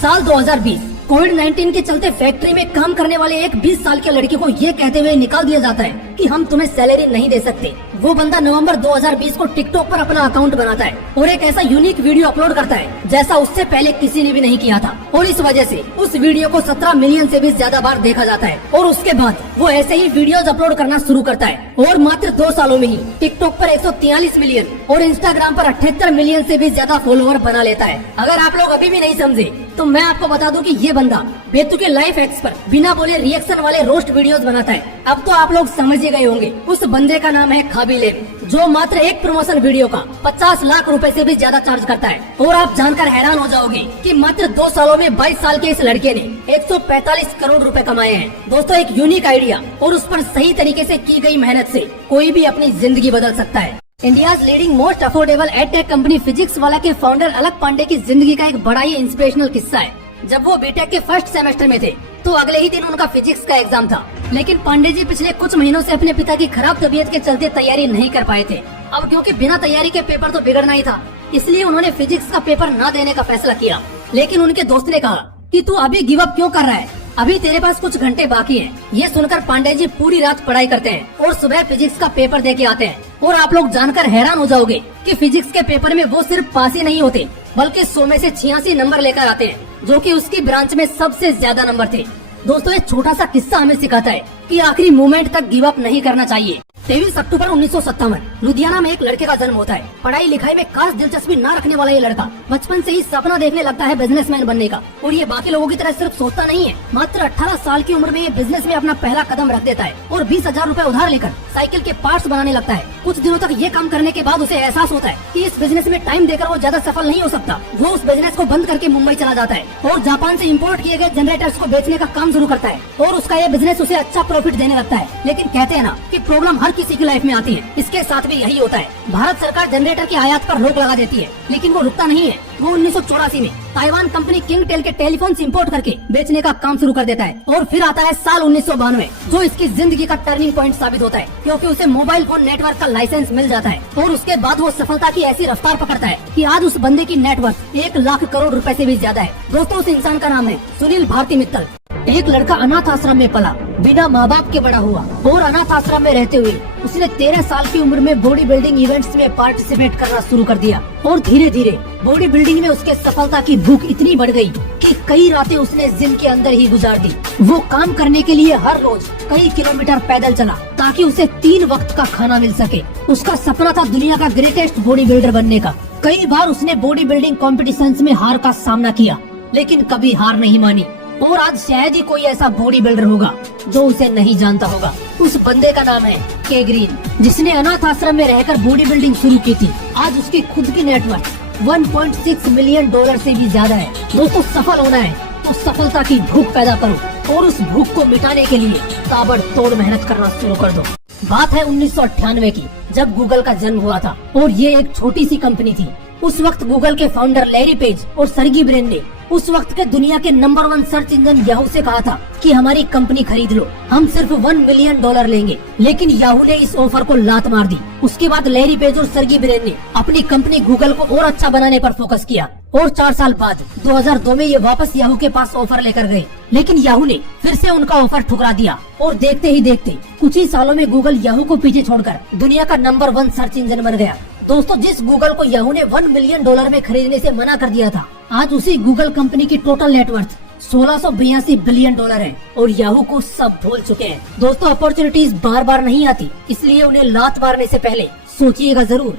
साल 2020 कोविड-19 के चलते फैक्ट्री में काम करने वाले एक 20 साल के लड़के को ये कहते हुए निकाल दिया जाता है कि हम तुम्हें सैलरी नहीं दे सकते। वो बंदा नवंबर 2020 को टिकटॉक पर अपना अकाउंट बनाता है और एक ऐसा यूनिक वीडियो अपलोड करता है जैसा उससे पहले किसी ने भी नहीं किया था, और इस वजह से उस वीडियो को 17 मिलियन से भी ज्यादा बार देखा जाता है। और उसके बाद वो ऐसे ही वीडियोज अपलोड करना शुरू करता है और मात्र 2 सालों में ही टिकटॉक पर 143 मिलियन और इंस्टाग्राम पर 78 मिलियन से भी ज्यादा फॉलोअर बना लेता है। अगर आप लोग अभी भी नहीं समझे तो मैं आपको बता दूं कि ये बंदा बेतुके लाइफ हैक्स पर बिना बोले रिएक्शन वाले रोस्ट वीडियोस बनाता है। अब तो आप लोग समझ ही गए होंगे, उस बंदे का नाम है खाबिलेब, जो मात्र एक प्रमोशन वीडियो का 50 लाख रुपए से भी ज्यादा चार्ज करता है। और आप जानकर हैरान हो जाओगे कि मात्र 2 सालों में 22 साल के इस लड़के ने 145 करोड़ रुपए कमाए हैं। दोस्तों, एक यूनिक आइडिया और उस पर सही तरीके से की गई मेहनत से कोई भी अपनी जिंदगी बदल सकता है। India's leading most affordable edtech company physics वाला के फाउंडर अलक पांडे की जिंदगी का एक बड़ा ही इंस्पिरेशनल किस्सा है। जब वो बीटेक के फर्स्ट सेमेस्टर में थे तो अगले ही दिन उनका फिजिक्स का एग्जाम था, लेकिन पांडे जी पिछले कुछ महीनों से अपने पिता की खराब तबीयत के चलते तैयारी नहीं कर पाए थे। अब क्योंकि बिना तैयारी के पेपर तो बिगड़ना ही था, इसलिए उन्होंने फिजिक्स का पेपर न देने का फैसला किया। लेकिन उनके दोस्त ने कहा कि तू अभी गिव अप क्यों कर रहा है, अभी तेरे पास कुछ घंटे बाकी हैं। ये सुनकर पांडे जी पूरी रात पढ़ाई करते हैं और सुबह फिजिक्स का पेपर दे के आते हैं। और आप लोग जानकर हैरान हो जाओगे कि फिजिक्स के पेपर में वो सिर्फ पास ही नहीं होते, बल्कि 100 में से 86 नंबर लेकर आते हैं, जो कि उसकी ब्रांच में सबसे ज्यादा नंबर थे। दोस्तों, एक छोटा सा किस्सा हमें सिखाता है कि आखिरी मोमेंट तक गिव अप नहीं करना चाहिए। 23 अक्टूबर 1957 लुधियाना में एक लड़के का जन्म होता है। पढ़ाई लिखाई में खास दिलचस्पी न रखने वाला ये लड़का बचपन से ही सपना देखने लगता है बिजनेसमैन बनने का। और ये बाकी लोगों की तरह सिर्फ सोचता नहीं है, मात्र 18 साल की उम्र में ये बिजनेस में अपना पहला कदम रख देता है और 20,000 रूपए उधार लेकर साइकिल के पार्ट्स बनाने लगता है। कुछ दिनों तक ये काम करने के बाद उसे एहसास होता है कि इस बिजनेस में टाइम देकर वो ज्यादा सफल नहीं हो सकता। वो उस बिजनेस को बंद करके मुंबई चला जाता है और जापान से इम्पोर्ट किए गए जनरेटर्स को बेचने का काम शुरू करता है और उसका ये बिजनेस उसे अच्छा प्रॉफिट देने लगता है। लेकिन कहते हैं ना कि प्रॉब्लम हर किसी की लाइफ में आती है, इसके साथ भी यही होता है। भारत सरकार जनरेटर की आयात पर रोक लगा देती है, लेकिन वो रुकता नहीं है। वो 1984 में ताइवान कंपनी किंगटेल के टेलीफोन इम्पोर्ट करके बेचने का काम शुरू कर देता है। और फिर आता है साल 1992, जो इसकी जिंदगी का टर्निंग पॉइंट साबित होता है, क्योंकि उसे मोबाइल फोन नेटवर्क का लाइसेंस मिल जाता है। और उसके बाद वो सफलता की ऐसी रफ्तार पकड़ता है कि आज उस बंदे की नेटवर्क 1 लाख करोड़ रुपए से भी ज्यादा है। दोस्तों, उस इंसान का नाम है सुनील भारती मित्तल। एक लड़का अनाथ आश्रम में पला, बिना माँ बाप के बड़ा हुआ और अनाथ आश्रम में रहते हुए उसने 13 साल की उम्र में बॉडी बिल्डिंग इवेंट्स में पार्टिसिपेट करना शुरू कर दिया। और धीरे धीरे बॉडी बिल्डिंग में उसके सफलता की भूख इतनी बढ़ गई कि कई रातें उसने जिम के अंदर ही गुजार दी। वो काम करने के लिए हर रोज कई किलोमीटर पैदल चला ताकि उसे 3 वक्त का खाना मिल सके। उसका सपना था दुनिया का ग्रेटेस्ट बॉडी बिल्डर बनने का। कई बार उसने बॉडी बिल्डिंग कॉम्पिटिशन्स में हार का सामना किया, लेकिन कभी हार नहीं मानी। और आज शायद ही कोई ऐसा बॉडी बिल्डर होगा जो उसे नहीं जानता होगा। उस बंदे का नाम है के ग्रीन, जिसने अनाथ आश्रम में रहकर बॉडी बिल्डिंग शुरू की थी। आज उसकी खुद की नेटवर्क 1.6 मिलियन डॉलर से भी ज्यादा है। दोस्तों, सफल होना है तो सफलता की भूख पैदा करो और उस भूख को मिटाने के लिए ताबड़तोड़ मेहनत करना शुरू कर दो। बात है 1998 की, जब गूगल का जन्म हुआ था और ये एक छोटी सी कंपनी थी। उस वक्त गूगल के फाउंडर लैरी पेज और सर्गी ब्रिन ने उस वक्त के दुनिया के नंबर 1 सर्च इंजन याहू से कहा था कि हमारी कंपनी खरीद लो, हम सिर्फ $1 मिलियन लेंगे। लेकिन याहू ने इस ऑफर को लात मार दी। उसके बाद लैरी पेज और सर्गी ब्रिन ने अपनी कंपनी गूगल को और अच्छा बनाने पर फोकस किया और 4 साल बाद 2002 में ये वापस याहू के पास ऑफर लेकर गए। लेकिन याहू ने फिर से उनका ऑफर ठुकरा दिया और देखते ही देखते कुछ ही सालों में गूगल याहू को पीछे छोड़कर दुनिया का नंबर 1 सर्च इंजन बन गया। दोस्तों, जिस गूगल को याहू ने $1 मिलियन में खरीदने से मना कर दिया था, आज उसी गूगल कंपनी की टोटल नेटवर्थ 1682 बिलियन डॉलर है और याहू को सब भूल चुके हैं। दोस्तों, अपॉर्चुनिटीज बार बार नहीं आती, इसलिए उन्हें लात मारने से पहले सोचिएगा जरूर।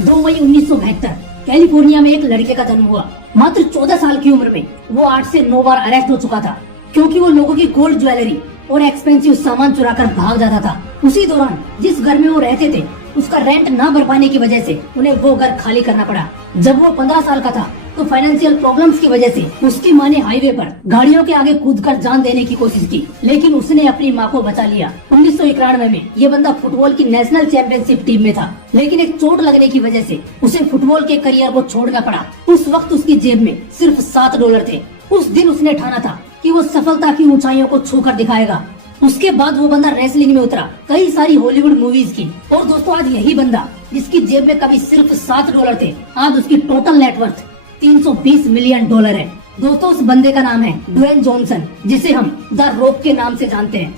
2 मई 1972 कैलिफोर्निया में एक लड़के का जन्म हुआ। मात्र 14 साल की उम्र में वो 8 से 9 बार अरेस्ट हो चुका था, क्योंकि वो लोगों की गोल्ड ज्वेलरी और एक्सपेंसिव सामान चुरा कर भाग जाता था। उसी दौरान जिस घर में वो रहते थे उसका रेंट न भर पाने की वजह से उन्हें वो घर खाली करना पड़ा। जब वो 15 साल का था तो फाइनेंशियल प्रॉब्लम्स की वजह से उसकी माँ ने हाईवे पर गाड़ियों के आगे कूदकर जान देने की कोशिश की, लेकिन उसने अपनी माँ को बचा लिया। 1991 में ये बंदा फुटबॉल की नेशनल चैंपियनशिप टीम में था, लेकिन एक चोट लगने की वजह से उसे फुटबॉल के करियर को छोड़ना पड़ा। उस वक्त उसकी जेब में सिर्फ $7 थे। उस दिन उसने ठाना था कि वो सफलता की ऊंचाइयों को छूकर दिखाएगा। उसके बाद वो बंदा रेसलिंग में उतरा, कई सारी हॉलीवुड मूवीज की। और दोस्तों, आज यही बंदा जिसकी जेब में कभी सिर्फ $7 थे, आज उसकी टोटल नेटवर्थ $320 मिलियन है। दोस्तों उस बंदे का नाम है ड्वेन जॉनसन, जिसे हम द रॉक के नाम से जानते हैं।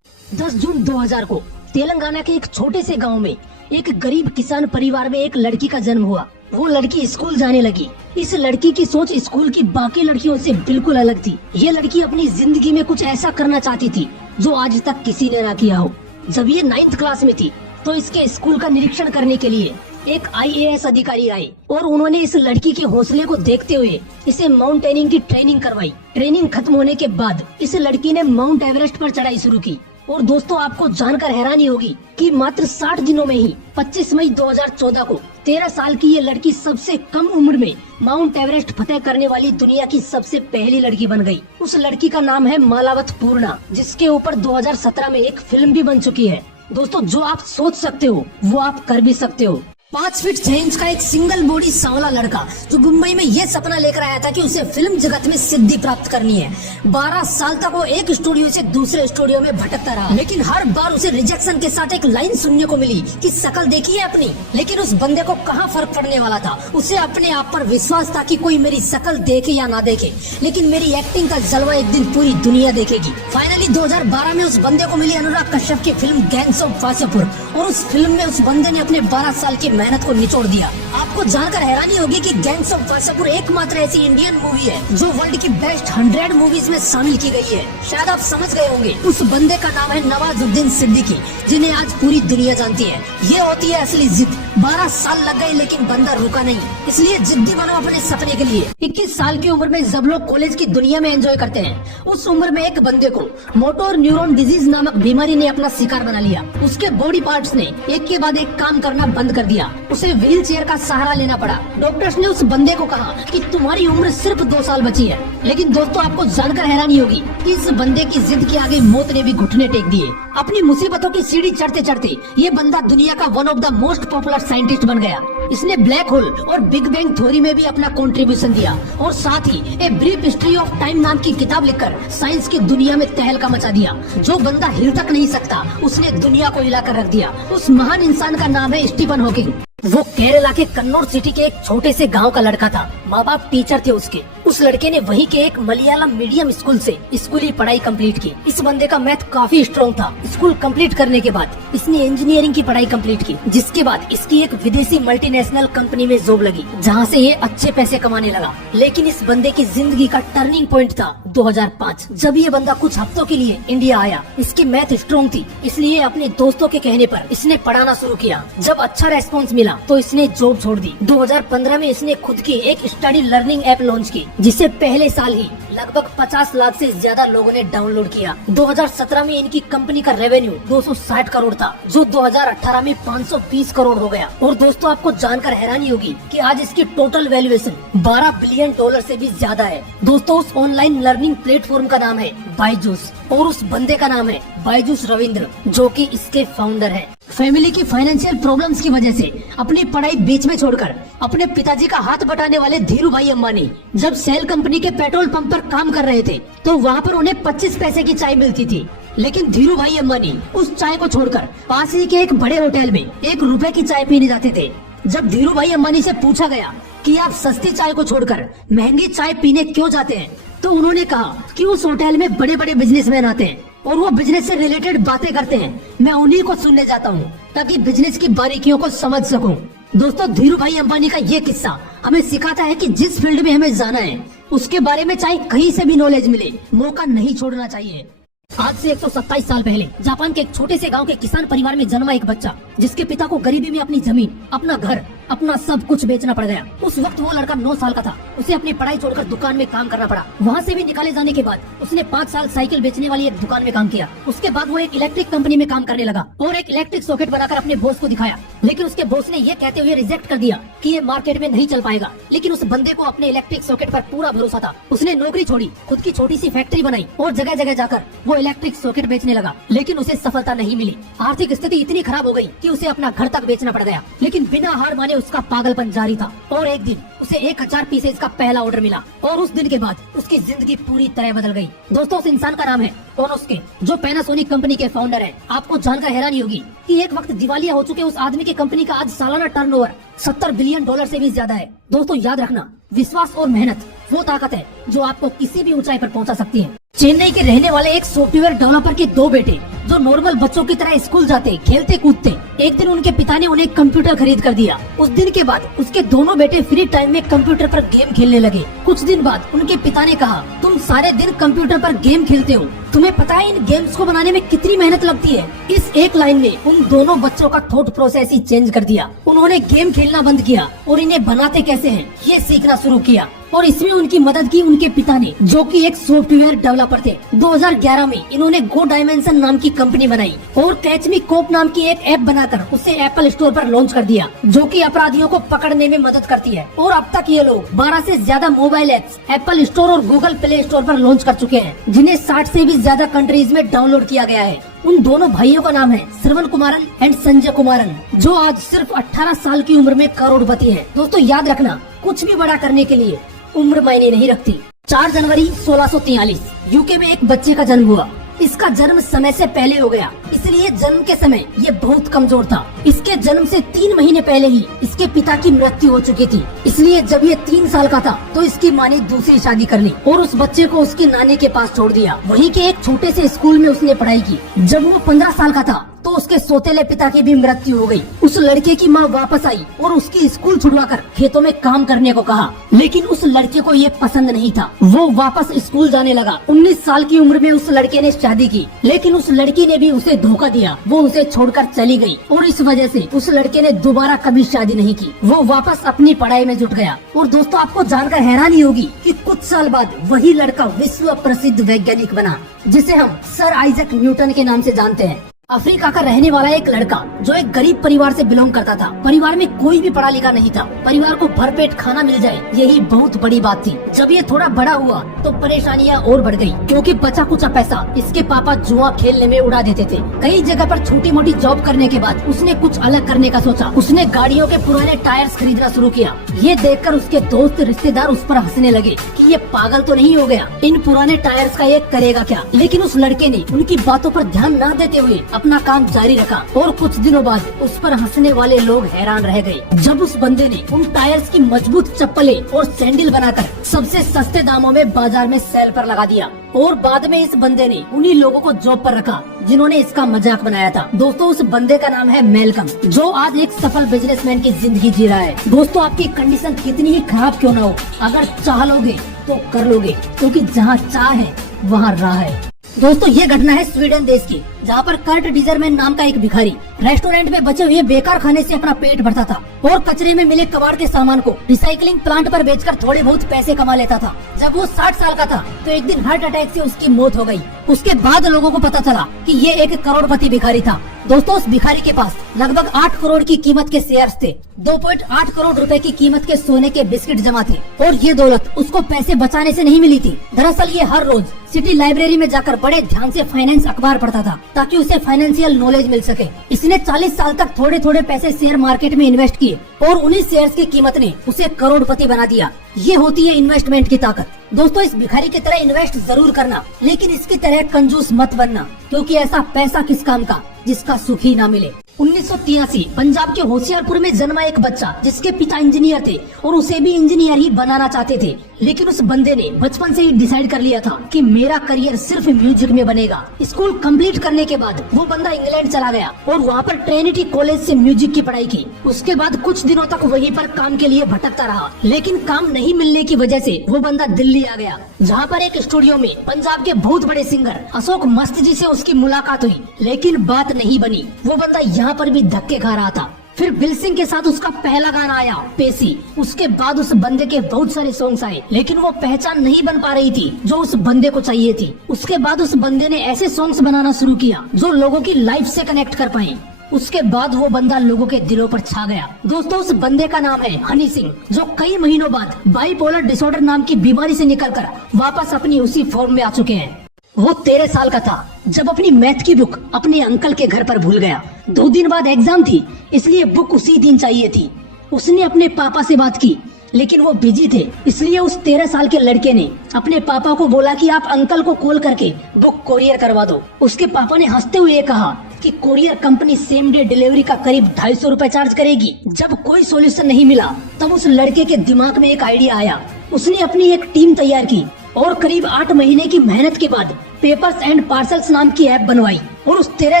10 जून 2000 को तेलंगाना के एक छोटे से गांव में एक गरीब किसान परिवार में एक लड़की का जन्म हुआ। वो लड़की स्कूल जाने लगी। इस लड़की की सोच स्कूल की बाकी लड़कियों से बिल्कुल अलग थी। ये लड़की अपनी जिंदगी में कुछ ऐसा करना चाहती थी जो आज तक किसी ने ना किया हो। जब ये 9th क्लास में थी तो इसके स्कूल का निरीक्षण करने के लिए एक IAS अधिकारी आए और उन्होंने इस लड़की के हौसले को देखते हुए इसे माउंटेनिंग की ट्रेनिंग करवाई। ट्रेनिंग खत्म होने के बाद इस लड़की ने माउंट एवरेस्ट पर चढ़ाई शुरू की। और दोस्तों आपको जानकर हैरानी होगी कि मात्र 60 दिनों में ही 25 मई 2014 को 13 साल की ये लड़की सबसे कम उम्र में माउंट एवरेस्ट फतेह करने वाली दुनिया की सबसे पहली लड़की बन गई। उस लड़की का नाम है मालावत पूर्णा, जिसके ऊपर 2017 में एक फिल्म भी बन चुकी है। दोस्तों जो आप सोच सकते हो वो आप कर भी सकते हो। 5 फीट 6 इंच का एक सिंगल बॉडी सांवला लड़का जो मुंबई में ये सपना लेकर आया था कि उसे फिल्म जगत में सिद्धि प्राप्त करनी है। 12 साल तक वो एक स्टूडियो से दूसरे स्टूडियो में भटकता रहा, लेकिन हर बार उसे रिजेक्शन के साथ एक लाइन सुनने को मिली कि शकल देखी है अपनी। लेकिन उस बंदे को कहाँ फर्क पड़ने वाला था। उसे अपने आप पर विश्वास था कि कोई मेरी शकल देखे या ना देखे, लेकिन मेरी एक्टिंग का जलवा एक दिन पूरी दुनिया देखेगी। फाइनली 2012 में उस बंदे को मिली अनुराग कश्यप की फिल्म गैंग्स ऑफ वासेपुर, और उस फिल्म में उस बंदे ने अपने 12 साल की मेहनत को निचोड़ दिया। आपको जानकर हैरानी होगी कि गैंग्स ऑफ वासेपुर एकमात्र ऐसी इंडियन मूवी है जो वर्ल्ड की बेस्ट 100 मूवीज में शामिल की गई है। शायद आप समझ गए होंगे, उस बंदे का नाम है नवाजुद्दीन सिद्दीकी, जिन्हें आज पूरी दुनिया जानती है। ये होती है असली जिद। 12 साल लग गए लेकिन बंदा रुका नहीं, इसलिए जिद्दी बनो अपने सपने के लिए। 21 साल की उम्र में जब लोग कॉलेज की दुनिया में एंजॉय करते हैं, उस उम्र में एक बंदे को मोटर न्यूरॉन डिजीज नामक बीमारी ने अपना शिकार बना लिया। उसके बॉडी पार्ट्स ने एक के बाद एक काम करना बंद कर दिया। उसे व्हील चेयर का सहारा लेना पड़ा। डॉक्टर्स ने उस बंदे को कहा कि तुम्हारी उम्र सिर्फ 2 साल बची है। लेकिन दोस्तों आपको जानकर हैरानी होगी कि इस बंदे की जिद के आगे मौत ने भी घुटने टेक दिए। अपनी मुसीबतों की सीढ़ी चढ़ते चढ़ते ये बंदा दुनिया का one of the most popular scientist बन गया। इसने ब्लैक होल और बिग बैंग थ्योरी में भी अपना कंट्रीब्यूशन दिया, और साथ ही a brief history of time नाम की किताब लिखकर साइंस की दुनिया में तहलका मचा दिया। जो बंदा हिल तक नहीं सकता उसने दुनिया को हिलाकर रख दिया। उस महान इंसान का नाम है स्टीफन हॉकिंग। वो केरला के कन्नौर सिटी के एक छोटे से गांव का लड़का था। माँ बाप टीचर थे उसके। उस लड़के ने वहीं के एक मलयालम मीडियम स्कूल से स्कूली पढ़ाई कंप्लीट की। इस बंदे का मैथ काफी स्ट्रॉन्ग था। स्कूल कंप्लीट करने के बाद इसने इंजीनियरिंग की पढ़ाई कंप्लीट की, जिसके बाद इसकी एक विदेशी मल्टीनेशनल कंपनी में जॉब लगी, जहाँ से ये अच्छे पैसे कमाने लगा। लेकिन इस बंदे की जिंदगी का टर्निंग पॉइंट था 2005, जब ये बंदा कुछ हफ्तों के लिए इंडिया आया। इसकी मैथ स्ट्रॉन्ग थी, इसलिए अपने दोस्तों के कहने पर इसने पढ़ाना शुरू किया। जब अच्छा रेस्पॉन्स मिला तो इसने जॉब छोड़ दी। 2015 में इसने खुद की एक स्टडी लर्निंग ऐप लॉन्च की, जिसे पहले साल ही लगभग 50 लाख से ज्यादा लोगों ने डाउनलोड किया। 2017 में इनकी कंपनी का रेवेन्यू 260 करोड़ था, जो 2018 में 520 करोड़ हो गया। और दोस्तों आपको जानकर हैरानी होगी कि आज इसकी टोटल वैल्यूएशन $12 बिलियन से भी ज्यादा है। दोस्तों उस ऑनलाइन लर्निंग प्लेटफॉर्म का नाम है बायजूस, और उस बंदे का नाम है बायजूस रविंद्र, जो कि इसके फाउंडर है। फैमिली की फाइनेंशियल प्रॉब्लम्स की वजह से अपनी पढ़ाई बीच में छोड़कर अपने पिताजी का हाथ बटाने वाले धीरू भाई अंबानी जब सेल कंपनी के पेट्रोल पंप पर काम कर रहे थे, तो वहाँ पर उन्हें 25 पैसे की चाय मिलती थी। लेकिन धीरू भाई अंबानी उस चाय को छोड़कर पास ही के एक बड़े होटल में 1 रुपए की चाय पीने जाते थे। जब धीरू भाई अंबानी से पूछा गया कि आप सस्ती चाय को छोड़कर महंगी चाय पीने क्यों जाते हैं, तो उन्होंने कहा कि उस होटल में बड़े बड़े बिजनेसमैन आते हैं और वो बिजनेस से रिलेटेड बातें करते हैं। मैं उन्हीं को सुनने जाता हूँ ताकि बिजनेस की बारीकियों को समझ सकूं। दोस्तों धीरू भाई अंबानी का ये किस्सा हमें सिखाता है कि जिस फील्ड में हमें जाना है उसके बारे में चाहे कहीं से भी नॉलेज मिले, मौका नहीं छोड़ना चाहिए। आज से 127 साल पहले जापान के एक छोटे से गांव के किसान परिवार में जन्मा एक बच्चा, जिसके पिता को गरीबी में अपनी जमीन, अपना घर, अपना सब कुछ बेचना पड़ गया। उस वक्त वो लड़का 9 साल का था। उसे अपनी पढ़ाई छोड़कर दुकान में काम करना पड़ा। वहाँ से भी निकाले जाने के बाद उसने 5 साल साइकिल बेचने वाली एक दुकान में काम किया। उसके बाद वो एक इलेक्ट्रिक कंपनी में काम करने लगा और एक इलेक्ट्रिक सॉकेट बनाकर अपने बॉस को दिखाया। लेकिन उसके बॉस ने ये कहते हुए रिजेक्ट कर दिया कि ये मार्केट में नहीं चल पाएगा। लेकिन उस बंदे को अपने इलेक्ट्रिक सॉकेट पर पूरा भरोसा था। उसने नौकरी छोड़ी, खुद की छोटी सी फैक्ट्री बनाई और जगह जगह जाकर वो इलेक्ट्रिक सॉकेट बेचने लगा। लेकिन उसे सफलता नहीं मिली। आर्थिक स्थिति इतनी खराब हो गई कि उसे अपना घर तक बेचना पड़ गया। लेकिन बिना हार माने उसका पागलपन जारी था और एक दिन उसे 1000 पीसेज का पहला ऑर्डर मिला और उस दिन के बाद उसकी जिंदगी पूरी तरह बदल गई। दोस्तों उस इंसान का नाम है ओनोस्के, जो पैनासोनिक कंपनी के फाउंडर है। आपको जानकर हैरानी होगी कि एक वक्त दिवालिया हो चुके उस आदमी की कंपनी का आज सालाना टर्नओवर $70 बिलियन से भी ज्यादा है। दोस्तों याद रखना, विश्वास और मेहनत वो ताकत है जो आपको किसी भी ऊंचाई पर पहुंचा सकती है। चेन्नई के रहने वाले एक सॉफ्टवेयर डेवलपर के दो बेटे जो नॉर्मल बच्चों की तरह स्कूल जाते, खेलते कूदते, एक दिन उनके पिता ने उन्हें कंप्यूटर खरीद कर दिया। उस दिन के बाद उसके दोनों बेटे फ्री टाइम में कंप्यूटर पर गेम खेलने लगे। कुछ दिन बाद उनके पिता ने कहा, तुम सारे दिन कंप्यूटर पर गेम खेलते हो, तुम्हें पता है इन गेम्स को बनाने में कितनी मेहनत लगती है। इस एक लाइन ने उन दोनों बच्चों का थॉट प्रोसेस ही चेंज कर दिया। उन्होंने गेम खेलना बंद किया और इन्हें बनाते कैसे हैं ये सीखना शुरू किया, और इसमें उनकी मदद की उनके पिता ने, जो कि एक सॉफ्टवेयर डेवलपर थे। 2011 में इन्होंने गो डायमेंशन नाम की कंपनी बनाई और कैच मी कोप नाम की एक ऐप बनाकर उसे एप्पल स्टोर पर लॉन्च कर दिया, जो कि अपराधियों को पकड़ने में मदद करती है। और अब तक ये लोग 12 से ज्यादा मोबाइल एप्स एप्पल स्टोर और गूगल प्ले स्टोर पर लॉन्च कर चुके हैं, जिन्हें 60 से भी ज्यादा कंट्रीज में डाउनलोड किया गया है। उन दोनों भाइयों का नाम है श्रवण कुमारन एंड संजय कुमारन, जो आज सिर्फ 18 साल की उम्र में करोड़पति है। दोस्तों याद रखना, कुछ भी बड़ा करने के लिए उम्र मायने नहीं रखती। 4 जनवरी 1643 यूके में एक बच्चे का जन्म हुआ। इसका जन्म समय से पहले हो गया, इसलिए जन्म के समय ये बहुत कमजोर था। इसके जन्म से 3 महीने पहले ही इसके पिता की मृत्यु हो चुकी थी, इसलिए जब ये 3 साल का था तो इसकी माँ ने दूसरी शादी कर ली और उस बच्चे को उसके नानी के पास छोड़ दिया। वहीं के एक छोटे से स्कूल में उसने पढ़ाई की। जब वो 15 साल का था तो उसके सौतेले पिता की भी मृत्यु हो गई। उस लड़के की माँ वापस आई और उसकी स्कूल छुड़वाकर खेतों में काम करने को कहा, लेकिन उस लड़के को ये पसंद नहीं था। वो वापस स्कूल जाने लगा। 19 साल की उम्र में उस लड़के ने शादी की, लेकिन उस लड़की ने भी उसे धोखा दिया। वो उसे छोड़कर चली गई और इस वजह से उस लड़के ने दोबारा कभी शादी नहीं की। वो वापस अपनी पढ़ाई में जुट गया। और दोस्तों आपको जानकर हैरानी होगी कि कुछ साल बाद वही लड़का विश्व प्रसिद्ध वैज्ञानिक बना, जिसे हम सर आइजैक न्यूटन के नाम से जानते हैं। अफ्रीका का रहने वाला एक लड़का जो एक गरीब परिवार से बिलोंग करता था। परिवार में कोई भी पढ़ा लिखा नहीं था। परिवार को भरपेट खाना मिल जाए यही बहुत बड़ी बात थी। जब ये थोड़ा बड़ा हुआ तो परेशानियां और बढ़ गई, क्योंकि बचा कुचा पैसा इसके पापा जुआ खेलने में उड़ा देते थे। कई जगह पर छोटी मोटी जॉब करने के बाद उसने कुछ अलग करने का सोचा। उसने गाड़ियों के पुराने टायर्स खरीदना शुरू किया। ये देखकर उसके दोस्त रिश्तेदार उस पर हंसने लगे कि ये पागल तो नहीं हो गया, इन पुराने टायर्स का ये करेगा क्या। लेकिन उस लड़के ने उनकी बातों पर ध्यान न देते हुए अपना काम जारी रखा और कुछ दिनों बाद उस पर हंसने वाले लोग हैरान रह गए, जब उस बंदे ने उन टायर्स की मजबूत चप्पलें और सैंडल बनाकर सबसे सस्ते दामों में बाजार में सेल पर लगा दिया। और बाद में इस बंदे ने उन्हीं लोगों को जॉब पर रखा जिन्होंने इसका मजाक बनाया था। दोस्तों उस बंदे का नाम है मैल्कम, जो आज एक सफल बिजनेसमैन की जिंदगी जी रहा है। दोस्तों आपकी कंडीशन कितनी ही खराब क्यों न हो, अगर चाह लोगे तो कर लोगे, क्योंकि जहाँ चाह है वहाँ राह है। दोस्तों ये घटना है स्वीडन देश की, जहाँ पर कर्ट डिजरमैन नाम का एक भिखारी रेस्टोरेंट में बचे हुए बेकार खाने से अपना पेट भरता था और कचरे में मिले कबाड़ के सामान को रिसाइकलिंग प्लांट पर बेचकर थोड़े बहुत पैसे कमा लेता था। जब वो 60 साल का था तो एक दिन हार्ट अटैक से उसकी मौत हो गई। उसके बाद लोगों को पता चला कि ये एक करोड़पति भिखारी था। दोस्तों उस भिखारी के पास लगभग 8 करोड़ की कीमत के शेयर्स थे, 2.8 करोड़ रुपए की कीमत के सोने के बिस्किट जमा थे, और ये दौलत उसको पैसे बचाने से नहीं मिली थी। दरअसल ये हर रोज सिटी लाइब्रेरी में जाकर बड़े ध्यान से फाइनेंस अखबार पढ़ता था ताकि उसे फाइनेंशियल नॉलेज मिल सके। इसने 40 साल तक थोड़े थोड़े पैसे शेयर मार्केट में इन्वेस्ट किए और उन्हीं शेयर्स की कीमत ने उसे करोड़पति बना दिया। ये होती है इन्वेस्टमेंट की ताकत। दोस्तों इस भिखारी की तरह इन्वेस्ट जरूर करना, लेकिन इसकी तरह कंजूस मत बनना, क्योंकि ऐसा पैसा किस काम का जिसका सुख ही ना मिले। 1983 पंजाब के होशियारपुर में जन्मा एक बच्चा जिसके पिता इंजीनियर थे और उसे भी इंजीनियर ही बनाना चाहते थे, लेकिन उस बंदे ने बचपन से ही डिसाइड कर लिया था कि मेरा करियर सिर्फ म्यूजिक में बनेगा। स्कूल कंप्लीट करने के बाद वो बंदा इंग्लैंड चला गया और वहाँ पर ट्रिनिटी कॉलेज से म्यूजिक की पढ़ाई की। उसके बाद कुछ दिनों तक वहीं पर काम के लिए भटकता रहा, लेकिन काम नहीं मिलने की वजह से वो बंदा दिल्ली आ गया, जहाँ पर एक स्टूडियो में पंजाब के बहुत बड़े सिंगर अशोक मस्त जी से उसकी मुलाकात हुई, लेकिन बात नहीं बनी। वो बंदा यहाँ पर भी धक्के खा रहा था। फिर बिल सिंह के साथ उसका पहला गाना आया पेशी। उसके बाद उस बंदे के बहुत सारे सॉन्ग्स आए, लेकिन वो पहचान नहीं बन पा रही थी जो उस बंदे को चाहिए थी। उसके बाद उस बंदे ने ऐसे सॉन्ग्स बनाना शुरू किया जो लोगों की लाइफ से कनेक्ट कर पाए। उसके बाद वो बंदा लोगों के दिलों पर छा गया। दोस्तों उस बंदे का नाम है हनी सिंह, जो कई महीनों बाद बाइपोलर डिसऑर्डर नाम की बीमारी से निकलकर वापस अपनी उसी फॉर्म में आ चुके हैं। वो 13 साल का था जब अपनी मैथ की बुक अपने अंकल के घर पर भूल गया। 2 दिन बाद एग्जाम थी, इसलिए बुक उसी दिन चाहिए थी। उसने अपने पापा से बात की, लेकिन वो बिजी थे, इसलिए उस 13 साल के लड़के ने अपने पापा को बोला कि आप अंकल को कॉल करके बुक कोरियर करवा दो। उसके पापा ने हंसते हुए कहा कि courier company same day delivery का करीब 250 रूपए चार्ज करेगी। जब कोई सॉल्यूशन नहीं मिला तब उस लड़के के दिमाग में एक आइडिया आया। उसने अपनी एक टीम तैयार की और करीब 8 महीने की मेहनत के बाद पेपर्स एंड पार्सल्स नाम की ऐप बनवाई और उस 13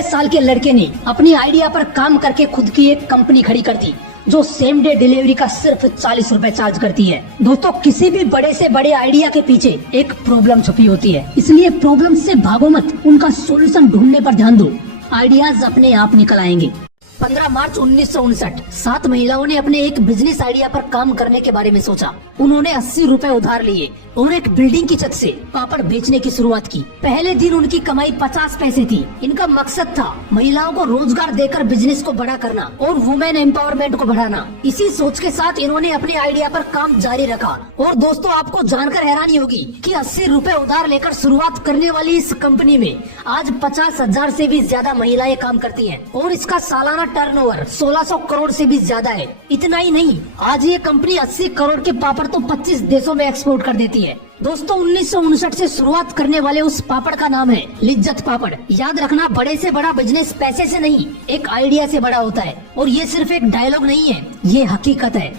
साल के लड़के ने अपनी आइडिया पर काम करके खुद की एक कंपनी खड़ी कर दी जो सेम डे डिलीवरी का सिर्फ 40 रूपए चार्ज करती है। दोस्तों, किसी भी बड़े से बड़े आइडिया के पीछे एक प्रॉब्लम छुपी होती है, इसलिए प्रॉब्लम से भागो मत, उनका सॉल्यूशन ढूंढने पर ध्यान दो। आइडियाज अपने आप निकल आएंगे। 15 मार्च 1959 7 महिलाओं ने अपने एक बिजनेस आइडिया पर काम करने के बारे में सोचा। उन्होंने 80 रूपए उधार लिए और एक बिल्डिंग की छत से पापड़ बेचने की शुरुआत की। पहले दिन उनकी कमाई 50 पैसे थी। इनका मकसद था महिलाओं को रोजगार देकर बिजनेस को बड़ा करना और वुमेन एम्पावरमेंट को बढ़ाना। इसी सोच के साथ इन्होंने अपने आइडिया पर काम जारी रखा। और दोस्तों, आपको जानकर हैरानी होगी कि 80 रूपए उधार लेकर शुरुआत करने वाली इस कंपनी में आज 50,000 से भी ज्यादा महिलाएं काम करती हैं और इसका सालाना टर्नओवर 1600 करोड़ से भी ज्यादा है। इतना ही नहीं, आज ये कंपनी 80 करोड़ के पापड़ तो 25 देशों में एक्सपोर्ट कर देती है। दोस्तों, 1959 से शुरुआत करने वाले उस पापड़ का नाम है लिज्जत पापड़। याद रखना, बड़े से बड़ा बिजनेस पैसे से नहीं, एक आइडिया से बड़ा होता है। और ये सिर्फ एक डायलॉग नहीं है, ये हकीकत है।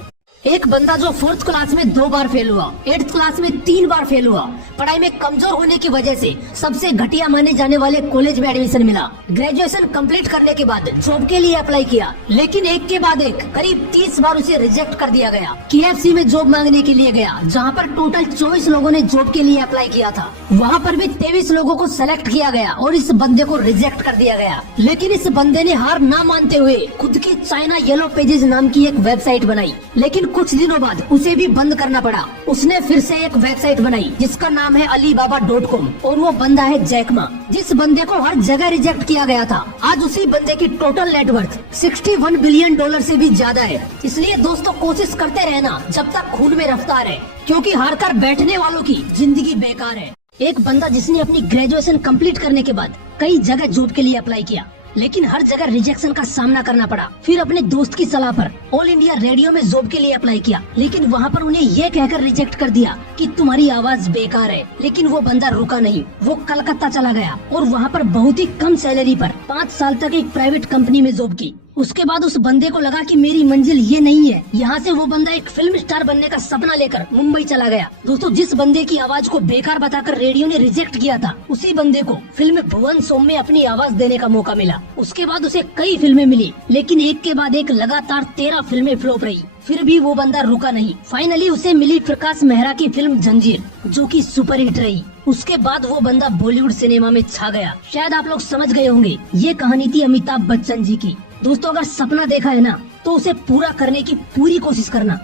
एक बंदा जो 4th क्लास में 2 बार फेल हुआ, 8th क्लास में 3 बार फेल हुआ, पढ़ाई में कमजोर होने की वजह से सबसे घटिया माने जाने वाले कॉलेज में एडमिशन मिला, ग्रेजुएशन कंप्लीट करने के बाद जॉब के लिए अप्लाई किया, लेकिन एक के बाद एक करीब 30 बार उसे रिजेक्ट कर दिया गया। KFC में जॉब मांगने के लिए गया, जहाँ पर टोटल 24 लोगों ने जॉब के लिए अप्लाई किया था। वहाँ पर भी 23 लोगों को सेलेक्ट किया गया और इस बंदे को रिजेक्ट कर दिया गया। लेकिन इस बंदे ने हार ना मानते हुए खुद की चाइना येलो पेजेस नाम की एक वेबसाइट बनाई, लेकिन कुछ दिनों बाद उसे भी बंद करना पड़ा। उसने फिर से एक वेबसाइट बनाई जिसका नाम है alibaba.com और वो बंदा है जैक मा। जिस बंदे को हर जगह रिजेक्ट किया गया था, आज उसी बंदे की टोटल नेटवर्थ $61 बिलियन से भी ज्यादा है। इसलिए दोस्तों, कोशिश करते रहना जब तक खून में रफ्तार है, क्योंकि हार कर बैठने वालों की जिंदगी बेकार है। एक बंदा जिसने अपनी ग्रेजुएशन कंप्लीट करने के बाद कई जगह जॉब के लिए अप्लाई किया, लेकिन हर जगह रिजेक्शन का सामना करना पड़ा। फिर अपने दोस्त की सलाह पर ऑल इंडिया रेडियो में जॉब के लिए अप्लाई किया, लेकिन वहाँ पर उन्हें ये कहकर रिजेक्ट कर दिया कि तुम्हारी आवाज बेकार है। लेकिन वो बंदा रुका नहीं, वो कलकत्ता चला गया और वहाँ पर बहुत ही कम सैलरी पर 5 साल तक एक प्राइवेट कंपनी में जॉब की। उसके बाद उस बंदे को लगा कि मेरी मंजिल ये नहीं है। यहाँ से वो बंदा एक फिल्म स्टार बनने का सपना लेकर मुंबई चला गया। दोस्तों, जिस बंदे की आवाज को बेकार बताकर रेडियो ने रिजेक्ट किया था, उसी बंदे को फिल्म भुवन सोम में अपनी आवाज देने का मौका मिला। उसके बाद उसे कई फिल्में मिली, लेकिन एक के बाद एक लगातार 13 फिल्में फ्लॉप रही। फिर भी वो बंदा रुका नहीं। फाइनली उसे मिली प्रकाश मेहरा की फिल्म जंजीर, जो कि सुपरहिट रही। उसके बाद वो बंदा बॉलीवुड सिनेमा में छा गया। शायद आप लोग समझ गए होंगे, ये कहानी थी अमिताभ बच्चन जी की। दोस्तों, अगर सपना देखा है ना, तो उसे पूरा करने की पूरी कोशिश करना।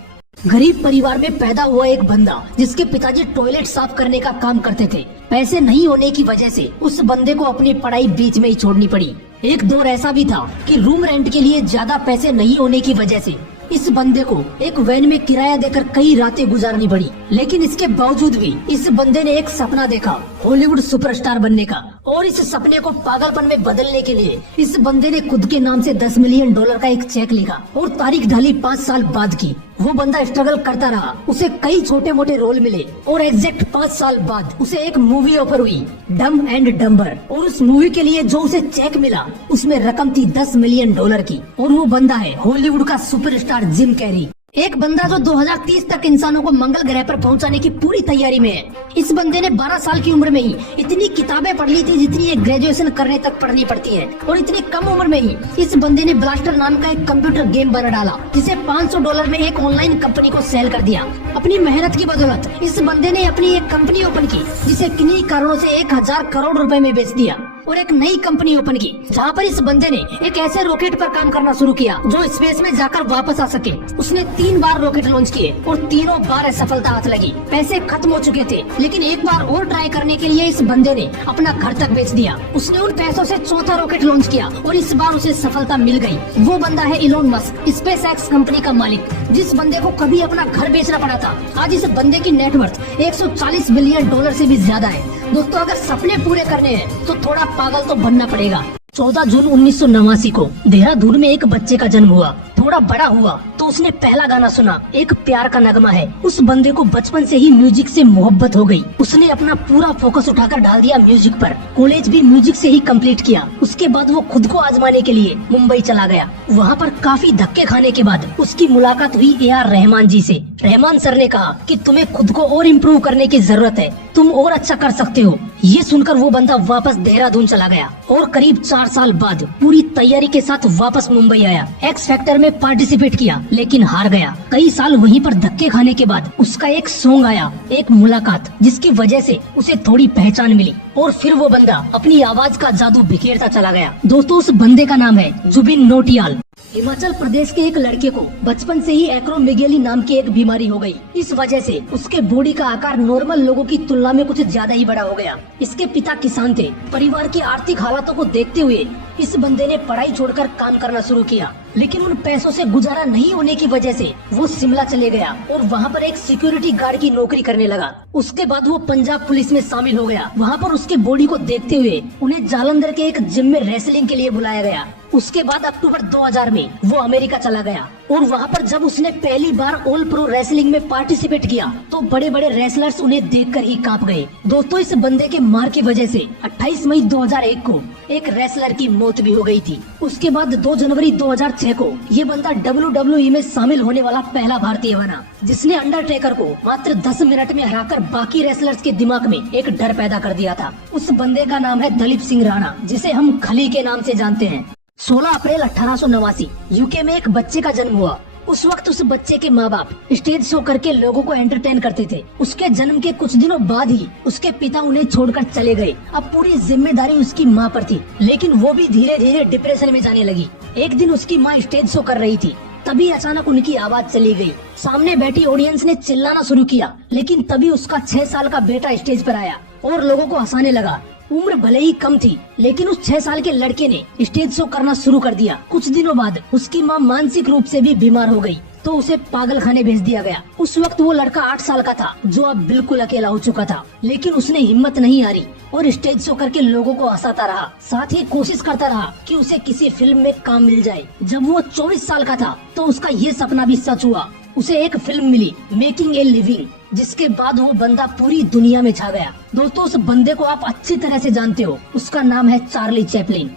गरीब परिवार में पैदा हुआ एक बंदा जिसके पिताजी टॉयलेट साफ करने का काम करते थे। पैसे नहीं होने की वजह से उस बंदे को अपनी पढ़ाई बीच में ही छोड़नी पड़ी। एक दौर ऐसा भी था कि रूम रेंट के लिए ज्यादा पैसे नहीं होने की वजह से इस बंदे को एक वैन में किराया देकर कई रातें गुजारनी पड़ी। लेकिन इसके बावजूद भी इस बंदे ने एक सपना देखा, हॉलीवुड सुपरस्टार बनने का। और इस सपने को पागलपन में बदलने के लिए इस बंदे ने खुद के नाम से $10 मिलियन का एक चेक लिखा और तारीख ढली 5 साल बाद की। वो बंदा स्ट्रगल करता रहा, उसे कई छोटे मोटे रोल मिले और एग्जैक्ट 5 साल बाद उसे एक मूवी ऑफर हुई, डम एंड डम्बर। और उस मूवी के लिए जो उसे चेक मिला, उसमें रकम थी $10 मिलियन की। और वो बंदा है हॉलीवुड का सुपरस्टार जिम कैरी। एक बंदा जो 2030 तक इंसानों को मंगल ग्रह पर पहुंचाने की पूरी तैयारी में है। इस बंदे ने 12 साल की उम्र में ही इतनी किताबें पढ़ ली थी जितनी एक ग्रेजुएशन करने तक पढ़नी पड़ती है। और इतनी कम उम्र में ही इस बंदे ने ब्लास्टर नाम का एक कंप्यूटर गेम बना डाला, जिसे $500 में एक ऑनलाइन कंपनी को सेल कर दिया। अपनी मेहनत की बदौलत इस बंदे ने अपनी एक कंपनी ओपन की, जिसे किन्हीं कारणों से 1000 करोड़ रुपए में बेच दिया और एक नई कंपनी ओपन की, जहाँ पर इस बंदे ने एक ऐसे रॉकेट पर काम करना शुरू किया जो स्पेस में जाकर वापस आ सके। उसने 3 बार रॉकेट लॉन्च किए और तीनों बार असफलता हाथ लगी। पैसे खत्म हो चुके थे, लेकिन एक बार और ट्राई करने के लिए इस बंदे ने अपना घर तक बेच दिया। उसने उन पैसों से 4था रॉकेट लॉन्च किया और इस बार उसे सफलता मिल गई। वो बंदा है इलोन मस्क, स्पेसएक्स कंपनी का मालिक। जिस बंदे को कभी अपना घर बेचना पड़ा था, आज इस बंदे की नेटवर्थ $140 बिलियन से भी ज्यादा है। दोस्तों, अगर सपने पूरे करने हैं तो थोड़ा पागल तो बनना पड़ेगा। 14 जून 1989 को देहरादून में एक बच्चे का जन्म हुआ। थोड़ा बड़ा हुआ तो उसने पहला गाना सुना, एक प्यार का नगमा है। उस बंदे को बचपन से ही म्यूजिक से मोहब्बत हो गई। उसने अपना पूरा फोकस उठाकर डाल दिया म्यूजिक पर। कॉलेज भी म्यूजिक से ही कंप्लीट किया। उसके बाद वो खुद को आजमाने के लिए मुंबई चला गया। वहाँ पर काफी धक्के खाने के बाद उसकी मुलाकात हुई A.R. रहमान जी से। रहमान सर ने कहा कि तुम्हें खुद को और इम्प्रूव करने की जरूरत है, तुम और अच्छा कर सकते हो। ये सुनकर वो बंदा वापस देहरादून चला गया और करीब 4 साल बाद पूरी तैयारी के साथ वापस मुंबई आया। एक्स फैक्टर में पार्टिसिपेट किया लेकिन हार गया। कई साल वहीं पर धक्के खाने के बाद उसका एक सॉन्ग आया, एक मुलाकात, जिसकी वजह से उसे थोड़ी पहचान मिली और फिर वो बंदा अपनी आवाज का जादू बिखेरता चला गया। दोस्तों, उस बंदे का नाम है जुबिन नौटियाल। हिमाचल प्रदेश के एक लड़के को बचपन से ही एक्रोमेगेली नाम की एक बीमारी हो गई। इस वजह से उसके बॉडी का आकार नॉर्मल लोगों की तुलना में कुछ ज्यादा ही बड़ा हो गया। इसके पिता किसान थे। परिवार की आर्थिक हालातों को देखते हुए इस बंदे ने पढ़ाई छोड़कर काम करना शुरू किया, लेकिन उन पैसों से गुजारा नहीं होने की वजह से वो शिमला चले गया और वहाँ पर एक सिक्योरिटी गार्ड की नौकरी करने लगा। उसके बाद वो पंजाब पुलिस में शामिल हो गया। वहाँ पर उसके बॉडी को देखते हुए उन्हें जालंधर के एक जिम में रेसलिंग के लिए बुलाया गया। उसके बाद अक्टूबर 2000 में वो अमेरिका चला गया और वहाँ पर जब उसने पहली बार ऑल प्रो रेसलिंग में पार्टिसिपेट किया तो बड़े बड़े रेसलर्स उन्हें देखकर ही कांप गए। दोस्तों, इस बंदे के मार की वजह से 28 मई 2001 को एक रेसलर की मौत भी हो गई थी। उसके बाद 2 जनवरी 2006 को ये बंदा WWE में शामिल होने वाला पहला भारतीय बना, जिसने अंडरटेकर को मात्र 10 मिनट में हराकर बाकी रेसलर्स के दिमाग में एक डर पैदा कर दिया था। उस बंदे का नाम है दलीप सिंह राणा, जिसे हम खली के नाम से जानते हैं। 16 अप्रैल 1889 यूके में एक बच्चे का जन्म हुआ। उस वक्त उस बच्चे के माँ बाप स्टेज शो करके लोगों को एंटरटेन करते थे। उसके जन्म के कुछ दिनों बाद ही उसके पिता उन्हें छोड़कर चले गए। अब पूरी जिम्मेदारी उसकी माँ पर थी, लेकिन वो भी धीरे धीरे डिप्रेशन में जाने लगी। एक दिन उसकी माँ स्टेज शो कर रही थी, तभी अचानक उनकी आवाज चली गई। सामने बैठी ऑडियंस ने चिल्लाना शुरू किया, लेकिन तभी उसका 6 साल का बेटा स्टेज पर आया और लोगों को हंसाने लगा। उम्र भले ही कम थी, लेकिन उस 6 साल के लड़के ने स्टेज शो करना शुरू कर दिया। कुछ दिनों बाद उसकी माँ मानसिक रूप से भी बीमार हो गई, तो उसे पागल खाने भेज दिया गया। उस वक्त वो लड़का 8 साल का था, जो अब बिल्कुल अकेला हो चुका था। लेकिन उसने हिम्मत नहीं हारी और स्टेज शो करके लोगों को हंसाता रहा। साथ ही कोशिश करता रहा कि उसे किसी फिल्म में काम मिल जाए। जब वो 24 साल का था तो उसका ये सपना भी सच हुआ। उसे एक फिल्म मिली, मेकिंग ए लिविंग, जिसके बाद वो बंदा पूरी दुनिया में छा गया। दोस्तों, उस बंदे को आप अच्छी तरह से जानते हो। उसका नाम है चार्ली चैपलिन।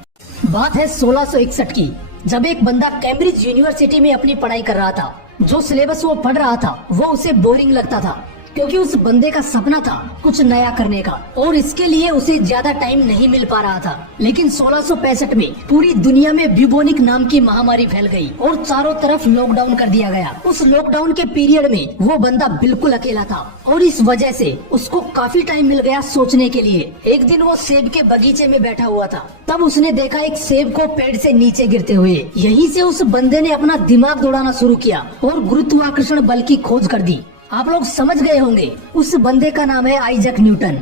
बात है 1661 की, जब एक बंदा कैम्ब्रिज यूनिवर्सिटी में अपनी पढ़ाई कर रहा था। जो सिलेबस वो पढ़ रहा था वो उसे बोरिंग लगता था, क्योंकि उस बंदे का सपना था कुछ नया करने का और इसके लिए उसे ज्यादा टाइम नहीं मिल पा रहा था। लेकिन 1665 में पूरी दुनिया में ब्यूबोनिक नाम की महामारी फैल गई और चारों तरफ लॉकडाउन कर दिया गया। उस लॉकडाउन के पीरियड में वो बंदा बिल्कुल अकेला था और इस वजह से उसको काफी टाइम मिल गया सोचने के लिए। एक दिन वो सेब के बगीचे में बैठा हुआ था, तब उसने देखा एक सेब को पेड़ से नीचे गिरते हुए। यहीं से उस बंदे ने अपना दिमाग दौड़ाना शुरू किया और गुरुत्वाकर्षण बल की खोज कर दी। आप लोग समझ गए होंगे, उस बंदे का नाम है आइजैक न्यूटन।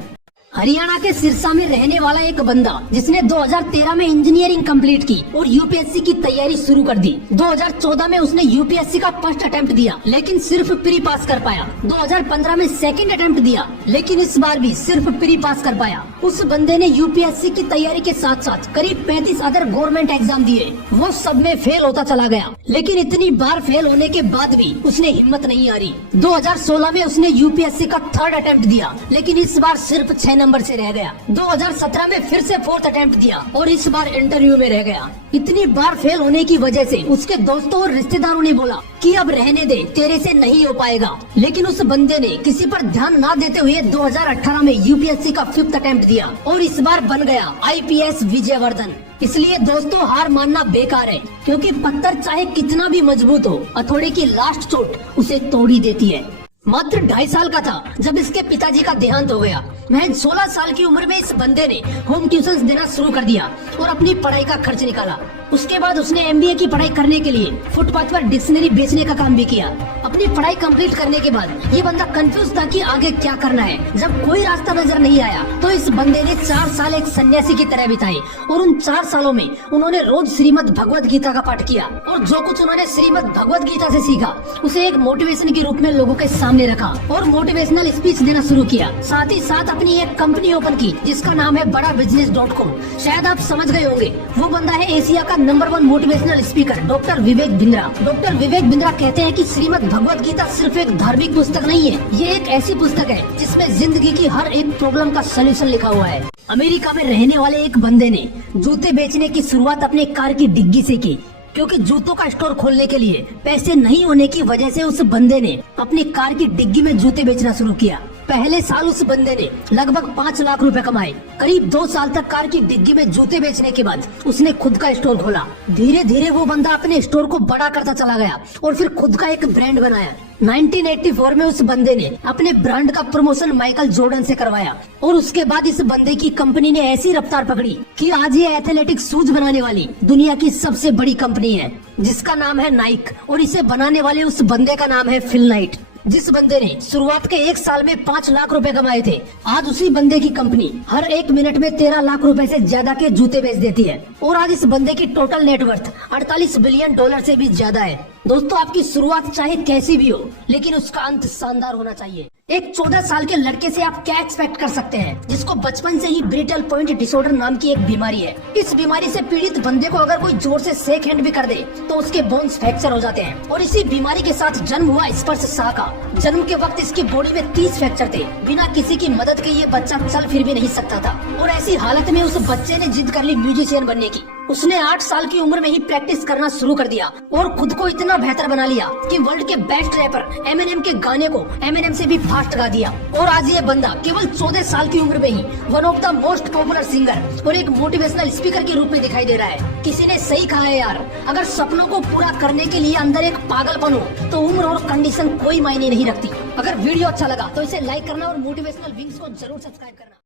हरियाणा के सिरसा में रहने वाला एक बंदा जिसने 2013 में इंजीनियरिंग कंप्लीट की और यूपीएससी की तैयारी शुरू कर दी। 2014 में उसने यूपीएससी का फर्स्ट अटेम्प्ट दिया, लेकिन सिर्फ प्री पास कर पाया। 2015 में सेकंड अटेम्प्ट दिया, लेकिन इस बार भी सिर्फ प्री पास कर पाया। उस बंदे ने यूपीएससी की तैयारी के साथ साथ करीब 35 अदर गवर्नमेंट एग्जाम दिए। वो सब में फेल होता चला गया, लेकिन इतनी बार फेल होने के बाद भी उसने हिम्मत नहीं हारी। 2016 में उसने यूपीएससी का थर्ड अटेम्प्ट दिया, लेकिन इस बार सिर्फ 6 नंबर से रह गया। 2017 में फिर से फोर्थ अटेम्प्ट दिया और इस बार इंटरव्यू में रह गया। इतनी बार फेल होने की वजह से उसके दोस्तों और रिश्तेदारों ने बोला कि अब रहने दे, तेरे से नहीं हो पाएगा। लेकिन उस बंदे ने किसी पर ध्यान ना देते हुए 2018 में यूपीएससी का फिफ्थ अटेम्प्ट दिया और इस बार बन गया आईपीएस विजयवर्धन। इसलिए दोस्तों, हार मानना बेकार है, क्योंकि पत्थर चाहे कितना भी मजबूत हो, हथौड़े की लास्ट चोट उसे तोड़ ही देती है। मात्र 2.5 साल का था जब इसके पिताजी का देहांत हो गया। महज 16 साल की उम्र में इस बंदे ने होम ट्यूशंस देना शुरू कर दिया और अपनी पढ़ाई का खर्च निकाला। उसके बाद उसने एमबीए की पढ़ाई करने के लिए फुटपाथ पर डिक्शनरी बेचने का काम भी किया। अपने अपनी पढ़ाई कंप्लीट करने के बाद ये बंदा कंफ्यूज था कि आगे क्या करना है। जब कोई रास्ता नजर नहीं आया तो इस बंदे ने 4 साल एक सन्यासी की तरह बिताए और उन 4 सालों में उन्होंने रोज श्रीमद् भगवत गीता का पाठ किया और जो कुछ उन्होंने श्रीमद् भगवत गीता से सीखा उसे एक मोटिवेशन के रूप में लोगों के सामने रखा और मोटिवेशनल स्पीच देना शुरू किया। साथ ही साथ अपनी एक कंपनी ओपन की जिसका नाम है BadaBusiness.com। शायद आप समझ गए होंगे, वो बंदा है एशिया का number 1 motivational speaker doctor Vivek Bindra. Doctor Vivek Bindra कहते हैं कि श्रीमद् भगवत गीता सिर्फ एक धार्मिक पुस्तक नहीं है, ये एक ऐसी पुस्तक है जिसमें जिंदगी की हर एक प्रॉब्लम का सलूशन लिखा हुआ है। अमेरिका में रहने वाले एक बंदे ने जूते बेचने की शुरुआत अपने कार की डिग्गी से की, क्योंकि जूतों का स्टोर खोलने के लिए पैसे नहीं होने की वजह से उस बंदे ने अपनी कार की डिग्गी में जूते बेचना शुरू किया। पहले साल उस बंदे ने लगभग 5 लाख रुपए कमाए। करीब 2 साल तक कार की डिग्गी में जूते बेचने के बाद उसने खुद का स्टोर खोला। धीरे धीरे वो बंदा अपने स्टोर को बड़ा करता चला गया और फिर खुद का एक ब्रांड बनाया। 1984 में उस बंदे ने अपने ब्रांड का प्रमोशन माइकल जॉर्डन से करवाया और उसके बाद इस बंदे की कंपनी ने ऐसी रफ्तार पकड़ी कि आज ये एथलेटिक शूज बनाने वाली दुनिया की सबसे बड़ी कंपनी है, जिसका नाम है नाइक, और इसे बनाने वाले उस बंदे का नाम है फिल नाइट। जिस बंदे ने शुरुआत के 1 साल में 5 लाख रुपए कमाए थे, आज उसी बंदे की कंपनी हर 1 मिनट में 13 लाख रुपए से ज्यादा के जूते बेच देती है और आज इस बंदे की टोटल नेटवर्थ 48 बिलियन डॉलर से भी ज्यादा है। दोस्तों, आपकी शुरुआत चाहे कैसी भी हो, लेकिन उसका अंत शानदार होना चाहिए। एक 14 साल के लड़के से आप क्या एक्सपेक्ट कर सकते हैं, जिसको बचपन से ही ब्रिटल पॉइंट डिसऑर्डर नाम की एक बीमारी है। इस बीमारी से पीड़ित बंदे को अगर कोई जोर से शेक हैंड भी कर दे तो उसके बोन्स फ्रैक्चर हो जाते हैं और इसी बीमारी के साथ जन्म हुआ स्पर्श शाह का। जन्म के वक्त इसकी बॉडी में 30 फ्रैक्चर थे। बिना किसी की मदद के ये बच्चा चल फिर भी नहीं सकता था और ऐसी हालत में उस बच्चे ने जिद कर ली म्यूजिशियन बनने की। उसने 8 साल की उम्र में ही प्रैक्टिस करना शुरू कर दिया और खुद को इतना बेहतर बना लिया कि वर्ल्ड के बेस्ट रैपर एमिनेम के गाने को एमिनेम से भी फास्ट गा दिया। और आज ये बंदा केवल 14 साल की उम्र में ही one of the most popular singer और एक मोटिवेशनल स्पीकर के रूप में दिखाई दे रहा है। किसी ने सही कहा है यार, अगर सपनों को पूरा करने के लिए अंदर एक पागलपन हो तो उम्र और कंडीशन कोई मायने नहीं रखती। अगर वीडियो अच्छा लगा तो इसे लाइक करना और मोटिवेशनल विंग्स को जरूर सब्सक्राइब करना।